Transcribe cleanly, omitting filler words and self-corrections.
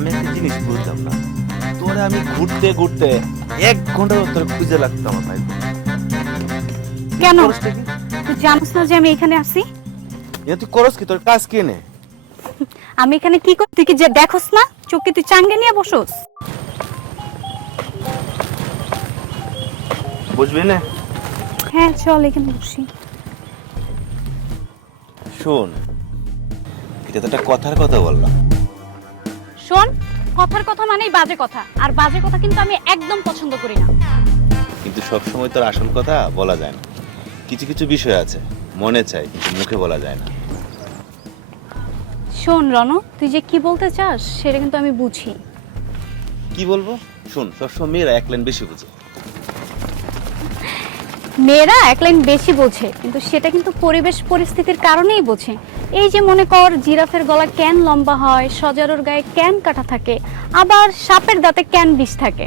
আমি একটা জিনিস বুঝলাম না, তোরে আমি ঘুরতে ঘুরতে 1 ঘন্টা তোর খুঁজে লাগতো আমার ভাই। কেন করসটা কি? তুই জানিস না যে আমি এখানে আছি? তুই করস কি? তোর কাজ কে নে? আমি এখানে কি করি তুই কি যে দেখোস না? চোখে তুই চাঙ্গে নিয়ে বসোস? বুঝবি না? হ্যাঁ চল এখানে বসি। শোন, এটা তো একটা কথার কথা বললাম। শোন, কথার কথা মানেই বাজে কথা, আর বাজে কথা কিন্তু আমি একদম পছন্দ করি না। কিন্তু সব সময় তোর আসল কথা বলা যায় না। কিছু কিছু বিষয় আছে মনে চাই কিন্তু মুখে বলা যায় না। শোন রণ, তুই যে কি বলতে চাস সেটা কিন্তু আমি বুঝি। কি বলবো? শোন, সবসময় মেয়েরা 1 লাইন বেশি বুঝে। মেয়েরা 1 লাইন বেশি বোঝে, কিন্তু সেটা কিন্তু পরিবেশ পরিস্থিতির কারণেই বোঝে। এই যে মনে কর, জিরাফের গলা কেন লম্বা হয়, সজারুর গায়ে কেন কাটা থাকে, আবার সাপের দাঁতে কেন বিষ থাকে।